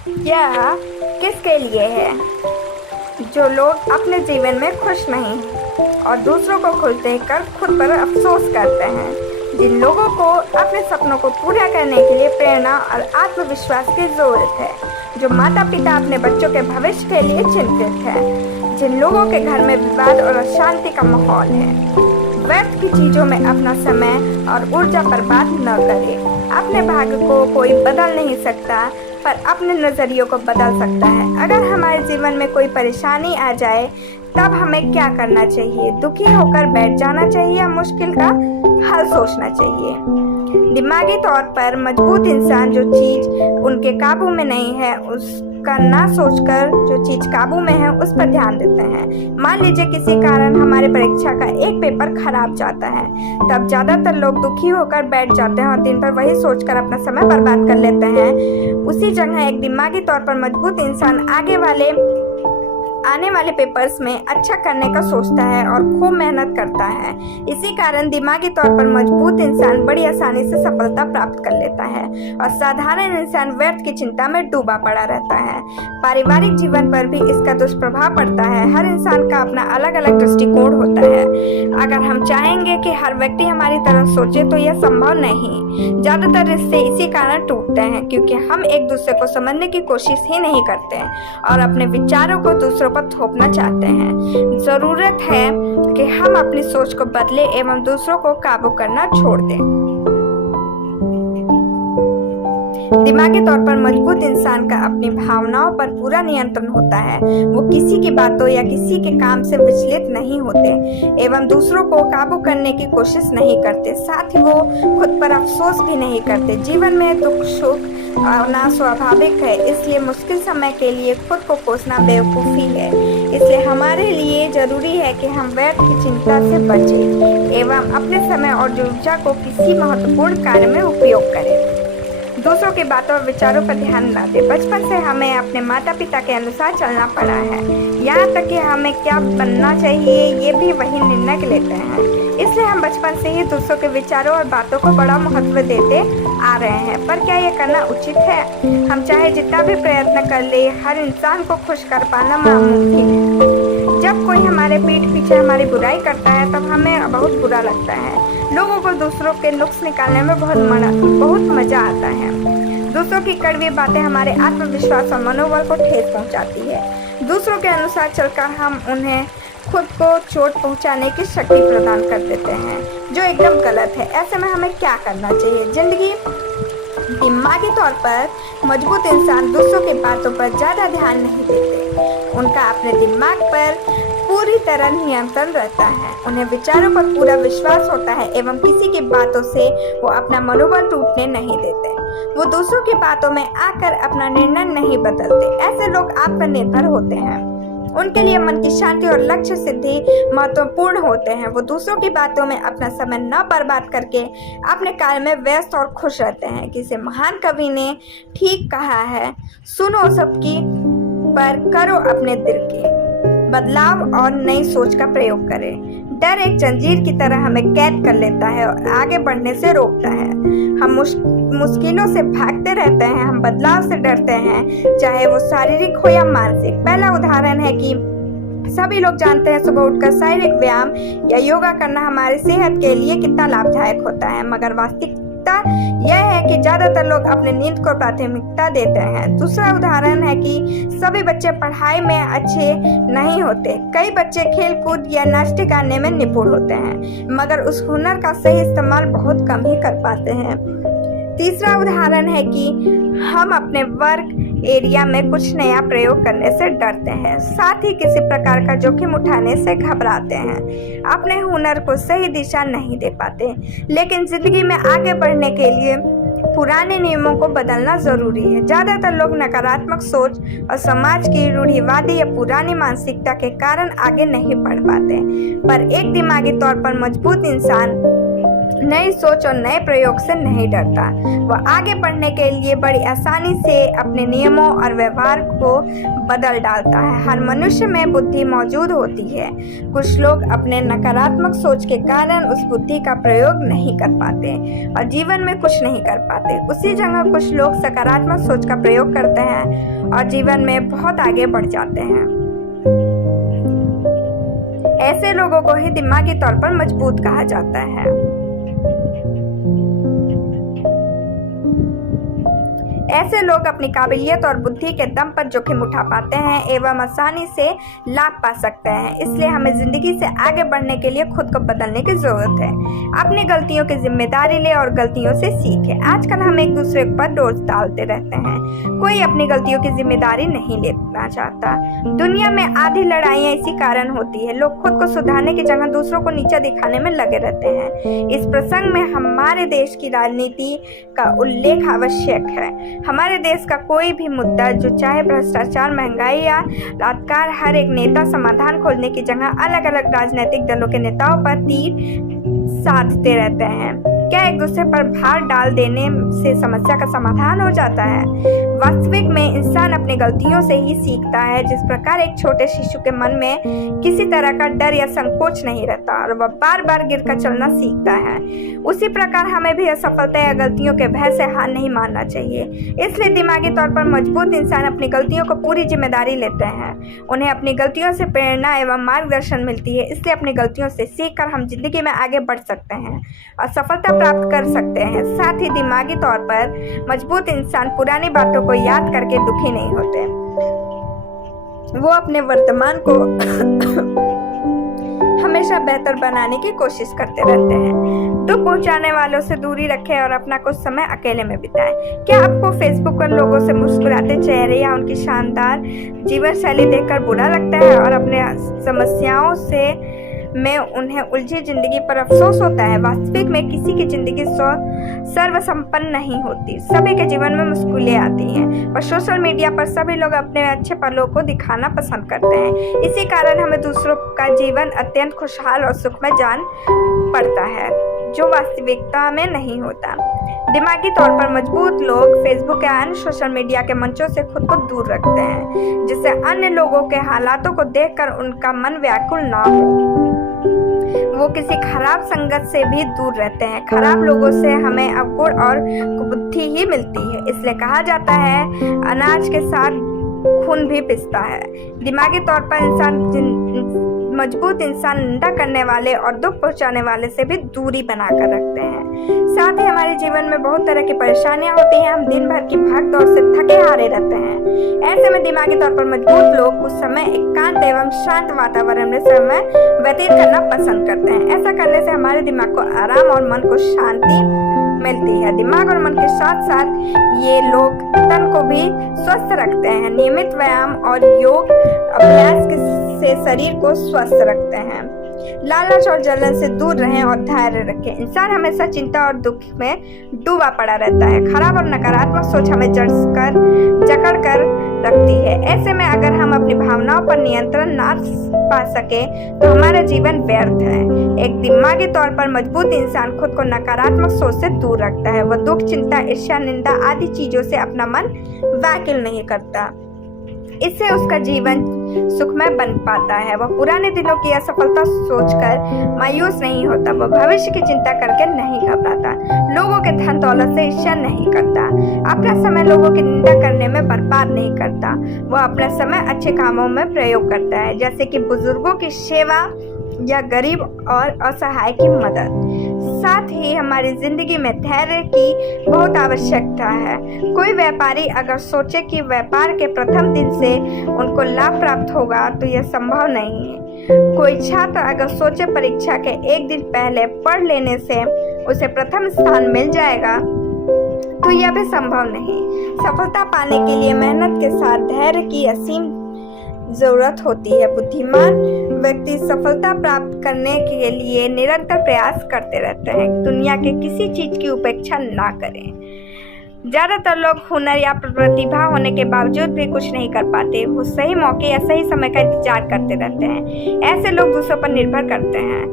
यह किसके लिए है? जो लोग अपने जीवन में खुश नहीं हैं और दूसरों को खुश देखकर खुद पर अफसोस करते हैं। जिन लोगों को अपने सपनों को पूरा करने के लिए प्रेरणा और आत्मविश्वास की ज़रूरत है। जो माता पिता अपने बच्चों के भविष्य के लिए चिंतित हैं। जिन लोगों के घर में विवाद और अशांति का माहौल है। व्यर्थ की चीज़ों में अपना समय और ऊर्जा बर्बाद न करें। अपने भाग्य को कोई बदल नहीं सकता, पर अपने नज़रियों को बदल सकता है। अगर हमारे जीवन में कोई परेशानी आ जाए तब हमें क्या करना चाहिए? दुखी होकर बैठ जाना चाहिए या मुश्किल का हल सोचना चाहिए? दिमागी तौर पर मजबूत इंसान जो चीज़ उनके काबू में नहीं है उसका ना सोचकर जो चीज़ काबू में है उस पर ध्यान देते हैं। मान लीजिए किसी कारण हमारे परीक्षा का एक पेपर खराब जाता है, तब ज़्यादातर लोग दुखी होकर बैठ जाते हैं और दिन भर वही सोचकर अपना समय बर्बाद कर लेते हैं। उसी जगह एक दिमागी तौर पर मजबूत इंसान आने वाले पेपर्स में अच्छा करने का सोचता है और खूब मेहनत करता है। इसी कारण दिमागी तौर पर मजबूत इंसान बड़ी आसानी से सफलता प्राप्त कर लेता है और साधारण इंसान व्यर्थ की चिंता में डूबा पड़ा रहता है। पारिवारिक जीवन पर भी इसका दुष्प्रभाव पड़ता है। हर इंसान का अपना अलग अलग दृष्टिकोण होता है। अगर हम चाहेंगे कि हर व्यक्ति हमारी तरह सोचे तो यह संभव नहीं। ज्यादातर रिश्ते इसी कारण टूटते हैं क्योंकि हम एक दूसरे को समझने की कोशिश ही नहीं करते और अपने विचारों को दूसरों पर थोपना चाहते हैं। जरूरत है कि हम अपनी सोच को बदले एवं दूसरों को काबू करना छोड़ दें। दिमागी तौर पर मजबूत इंसान का अपनी भावनाओं पर पूरा नियंत्रण होता है। वो किसी की बातों या किसी के काम से विचलित नहीं होते एवं दूसरों को काबू करने की कोशिश नहीं करते। साथ ही वो खुद पर अफसोस भी नहीं करते। जीवन में दुख सुख आना स्वाभाविक है, इसलिए मुश्किल समय के लिए खुद को कोसना बेवकूफ़ी है। इसलिए हमारे लिए जरूरी है कि हम व्यर्थ की चिंता से बचें एवं अपने समय और ऊर्जा को किसी महत्वपूर्ण कार्य में उपयोग करें। दूसरों की बातों और विचारों पर ध्यान न दें। बचपन से हमें अपने माता पिता के अनुसार चलना पड़ा है। यहाँ तक कि हमें क्या बनना चाहिए ये भी वही निर्णय लेते हैं। इसलिए हम बचपन से ही दूसरों के विचारों और बातों को बड़ा महत्व देते आ रहे हैं। पर क्या ये करना उचित है? हम चाहे जितना भी प्रयत्न कर ले, हर इंसान को खुश कर पाना नामुमकिन है। जब कोई हमारे पीठ पीछे हमारी बुराई करता है तब हमें बहुत बुरा लगता है। लोगों को दूसरों के नुक्स निकालने में बहुत मजा आता है। दूसरों की कड़वी बातें हमारे आत्मविश्वास और मनोबल को ठेस पहुंचाती है। दूसरों के अनुसार चलकर हम उन्हें खुद को चोट पहुंचाने की शक्ति प्रदान कर देते हैं, जो एकदम गलत है। ऐसे में हमें क्या करना चाहिए? जिंदगी दिमागी तौर पर मजबूत इंसान दूसरों की बातों पर ज़्यादा ध्यान नहीं देते। उनका अपने दिमाग पर पूरी तरह नियंत्रण रहता है। उन्हें विचारों पर पूरा विश्वास होता है एवं किसी की बातों से वो अपना मनोबल टूटने नहीं देते। वो दूसरों की बातों में आकर अपना निर्णय नहीं बदलते। ऐसे लोग आप पर निर्भर होते हैं। उनके लिए मन की शांति और लक्ष्य सिद्धि महत्वपूर्ण होते हैं। वो दूसरों की बातों में अपना समय न बर्बाद करके अपने कार्य में व्यस्त और खुश रहते हैं। किसी महान कवि ने ठीक कहा है, सुनो सबकी पर करो अपने दिल की। बदलाव और नई सोच का प्रयोग करें। डर एक जंजीर की तरह हमें कैद कर लेता है और आगे बढ़ने से रोकता है। हम मुश्किलों से भागते रहते हैं, हम बदलाव से डरते हैं, चाहे वो शारीरिक हो या मानसिक। पहला उदाहरण है कि सभी लोग जानते हैं सुबह उठकर शारीरिक व्यायाम या योगा करना हमारी सेहत के लिए कितना लाभदायक होता है, मगर वास्तविकता यह है कि ज्यादातर लोग अपने नींद को प्राथमिकता देते हैं। दूसरा उदाहरण है कि सभी बच्चे पढ़ाई में अच्छे नहीं होते। कई बच्चे खेल कूद या नाचते गाने में निपुण होते हैं, मगर उस हुनर का सही इस्तेमाल बहुत कम ही कर पाते हैं। तीसरा उदाहरण है कि हम अपने वर्क एरिया में कुछ नया प्रयोग करने से डरते हैं, साथ ही किसी प्रकार का जोखिम उठाने से घबराते हैं, अपने हुनर को सही दिशा नहीं दे पाते। लेकिन जिंदगी में आगे बढ़ने के लिए पुराने नियमों को बदलना जरूरी है। ज्यादातर लोग नकारात्मक सोच और समाज की रूढ़िवादी या पुरानी मानसिकता के कारण आगे नहीं बढ़ पाते, पर एक दिमागी तौर पर मजबूत इंसान नई सोच और नए प्रयोग से नहीं डरता। वह आगे बढ़ने के लिए बड़ी आसानी से अपने नियमों और व्यवहार को बदल डालता है। हर मनुष्य में बुद्धि मौजूद होती है। कुछ लोग अपने नकारात्मक सोच के कारण उस बुद्धि का प्रयोग नहीं कर पाते और जीवन में कुछ नहीं कर पाते। उसी जगह कुछ लोग सकारात्मक सोच का प्रयोग करते हैं और जीवन में बहुत आगे बढ़ जाते हैं। ऐसे लोगों को ही दिमागी तौर पर मजबूत कहा जाता है। ऐसे लोग अपनी काबिलियत और बुद्धि के दम पर जोखिम उठा पाते हैं एवं आसानी से लाभ पा सकते हैं। इसलिए हमें जिंदगी से आगे बढ़ने के लिए खुद को बदलने की जरूरत है। अपनी गलतियों की जिम्मेदारी ले और गलतियों से सीखे। आजकल हम एक दूसरे पर दोष डालते रहते हैं। कोई अपनी गलतियों की जिम्मेदारी नहीं लेना चाहता। दुनिया में आधी लड़ाइयाँ इसी कारण होती है। लोग खुद को सुधारने की जगह दूसरों को नीचा दिखाने में लगे रहते हैं। इस प्रसंग में हमारे देश की राजनीति का उल्लेख आवश्यक है। हमारे देश का कोई भी मुद्दा, जो चाहे भ्रष्टाचार, महंगाई या बलात्कार, हर एक नेता समाधान खोजने की जगह अलग अलग राजनीतिक दलों के नेताओं पर तीर साधते रहते हैं। क्या एक दूसरे पर भार डाल देने से समस्या का समाधान हो जाता है? वास्तविक में इंसान अपनी गलतियों से ही सीखता है। जिस प्रकार एक छोटे शिशु के मन में किसी तरह का डर या संकोच नहीं रहता और वह बार बार गिरकर चलना सीखता है, उसी प्रकार हमें भी असफलता या गलतियों के भय से हार नहीं मानना चाहिए। इसलिए दिमागी तौर पर मजबूत इंसान अपनी गलतियों को पूरी जिम्मेदारी लेते हैं। उन्हें अपनी गलतियों से प्रेरणा एवं मार्गदर्शन मिलती है। इसलिए अपनी गलतियों से सीखकर हम जिंदगी में आगे बढ़ सकते हैं और सफलता प्राप्त कर सकते हैं। साथ ही दिमागी तौर पर मजबूत इंसान पुरानी बातों को याद करके दुखी नहीं होते। वो अपने वर्तमान को हमेशा बेहतर बनाने की कोशिश करते रहते हैं। दुख पहुंचाने वालों से दूरी रखें और अपना कुछ समय अकेले में बिताएं। क्या आपको फेसबुक पर लोगों से मुस्कुराते चेहरे या उनकी शानदार जीवन शैली देखकर बुरा लगता है और अपने समस्याओं से में उन्हें उलझी जिंदगी पर अफसोस होता है? वास्तविक में किसी की जिंदगी सर्वसंपन्न नहीं होती। सभी के जीवन में मुश्किलें आती हैं, पर सोशल मीडिया पर सभी लोग अपने अच्छे पलों को दिखाना पसंद करते हैं। इसी कारण हमें दूसरों का जीवन अत्यंत खुशहाल और सुखमय जान पड़ता है, जो वास्तविकता में नहीं होता। दिमागी तौर पर मजबूत लोग फेसबुक या अन्य सोशल मीडिया के मंचों से खुद को दूर रखते हैं, जिससे अन्य लोगों के हालातों को देखकर उनका मन व्याकुल ना हो। वो किसी खराब संगत से भी दूर रहते हैं। खराब लोगों से हमें अवगुण और कुबुद्धि ही मिलती है। इसलिए कहा जाता है, अनाज के साथ खून भी पिसता है। दिमागी तौर पर मजबूत इंसान निंदा करने वाले और दुख पहुंचाने वाले से भी दूरी बनाकर रखते हैं। साथ ही हमारे जीवन में बहुत तरह की परेशानियां होती हैं। हम दिन भर की भाग दौड़ से थके हारे रहते हैं। ऐसे में दिमागी तौर पर मजबूत लोग कुछ समय एकांत एवं शांत वातावरण में समय व्यतीत करना पसंद करते हैं। ऐसा करने से हमारे दिमाग को आराम और मन को शांति मिलती है। दिमाग और मन के साथ साथ ये लोग तन को भी स्वस्थ रखते हैं। नियमित व्यायाम और योग अभ्यास से शरीर को स्वस्थ रखते हैं। लालच और जलन से दूर रहें और धैर्य रखें। इंसान हमेशा चिंता और दुख में डूबा पड़ा रहता है। खराब और नकारात्मक सोच हमें जकड़ कर रखती है। ऐसे में अगर हम अपनी भावनाओं पर नियंत्रण ना पा सके तो हमारा जीवन व्यर्थ है। एक दिमागी तौर पर मजबूत इंसान खुद को नकारात्मक सोच से दूर रखता है। वह दुख, चिंता, ईर्ष्या, निंदा आदि चीजों से अपना मन व्याकुल नहीं करता। इससे उसका जीवन सुखमय बन पाता है। वह पुराने दिनों की असफलता सोचकर मायूस नहीं होता। वह भविष्य की चिंता करके नहीं घबराता। लोगों के धन दौलत से ईर्ष्या नहीं करता। अपना समय लोगों की निंदा करने में बर्बाद नहीं करता। वह अपना समय अच्छे कामों में प्रयोग करता है, जैसे कि बुजुर्गों की सेवा या गरीब और असहाय की मदद। साथ ही हमारी जिंदगी में धैर्य की बहुत आवश्यकता है। कोई व्यापारी अगर सोचे कि व्यापार के प्रथम दिन से उनको लाभ प्राप्त होगा तो यह संभव नहीं है। कोई छात्र अगर सोचे परीक्षा के एक दिन पहले पढ़ लेने से उसे प्रथम स्थान मिल जाएगा तो यह भी संभव नहीं। सफलता पाने के लिए मेहनत के साथ धैर्य की असीम जरूरत होती है। बुद्धिमान व्यक्ति सफलता प्राप्त करने के लिए निरंतर प्रयास करते रहते हैं। दुनिया के किसी चीज की उपेक्षा ना करें। ज्यादातर लोग हुनर या प्रतिभा होने के बावजूद भी कुछ नहीं कर पाते। वो सही मौके या सही समय का इंतजार करते रहते हैं। ऐसे लोग दूसरों पर निर्भर करते हैं,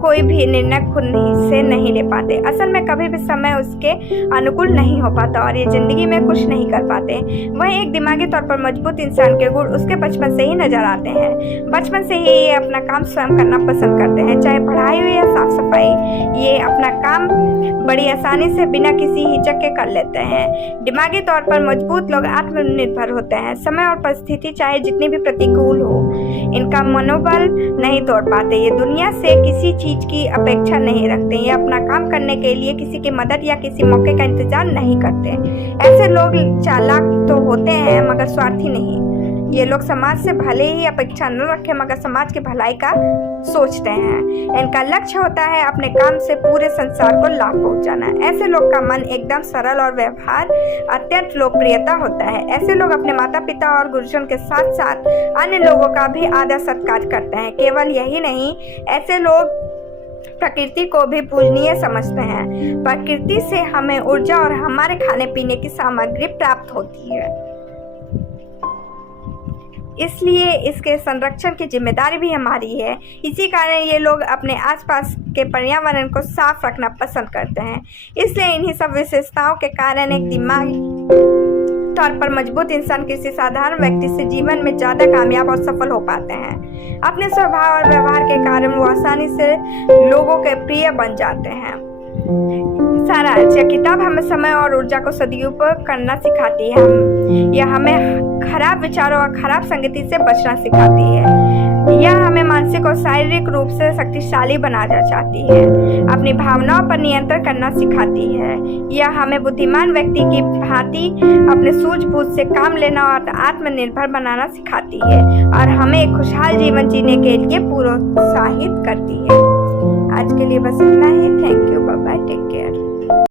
कोई भी निर्णय खुद से नहीं ले पाते। असल में कभी भी समय उसके अनुकूल नहीं हो पाता और ये जिंदगी में कुछ नहीं कर पाते। वहीं एक दिमागी तौर पर मजबूत इंसान के गुण उसके बचपन से ही नजर आते हैं। बचपन से ही ये अपना काम स्वयं करना पसंद करते हैं, चाहे पढ़ाई हो या साफ सफाई। ये अपना काम बड़ी आसानी से बिना किसी हिचक के कर लेते हैं। दिमागी तौर पर मजबूत लोग आत्मनिर्भर होते हैं। समय और परिस्थिति चाहे जितनी भी प्रतिकूल हो, इनका मनोबल नहीं तोड़ पाते। ये दुनिया से किसी चीज की अपेक्षा नहीं रखते। ये अपना काम करने के लिए किसी की मदद या किसी मौके का इंतजार नहीं करते। ऐसे लोग चालाक तो होते हैं मगर स्वार्थी नहीं। ये लोग समाज से भले ही अपेक्षा न रखें मगर समाज की भलाई का सोचते हैं। इनका लक्ष्य होता है अपने काम से पूरे संसार को लाभ पहुंचाना। ऐसे लोग का मन एकदम सरल और व्यवहार अत्यंत लोकप्रियता होता है। ऐसे लोग अपने माता पिता और गुरुजन के साथ साथ अन्य लोगों का भी आदर सत्कार करते हैं। केवल यही नहीं, ऐसे लोग प्रकृति को भी पूजनीय समझते हैं। प्रकृति से हमें ऊर्जा और हमारे खाने पीने की सामग्री प्राप्त होती है, इसलिए इसके संरक्षण की जिम्मेदारी भी हमारी है। इसी कारण ये लोग अपने आसपास के पर्यावरण को साफ रखना पसंद करते हैं। इसलिए इन्हीं सब विशेषताओं के कारण एक दिमागी तौर पर मजबूत इंसान किसी साधारण व्यक्ति से जीवन में ज़्यादा कामयाब और सफल हो पाते हैं। अपने स्वभाव और व्यवहार के कारण वो आसानी से लोगों के प्रिय बन जाते हैं। सारांश: यह किताब हमें समय और ऊर्जा को सदुपयोग करना सिखाती है। यह हमें खराब विचारों और खराब संगति से बचना सिखाती है। यह हमें मानसिक और शारीरिक रूप से शक्तिशाली बनाना चाहती है। अपनी भावनाओं पर नियंत्रण करना सिखाती है। यह हमें बुद्धिमान व्यक्ति की भांति अपने सूझबूझ से काम लेना और आत्मनिर्भर बनाना सिखाती है और हमें एक खुशहाल जीवन जीने के लिए प्रोत्साहित करती है। आज के लिए बस इतना ही। Thank you, bye bye, take care.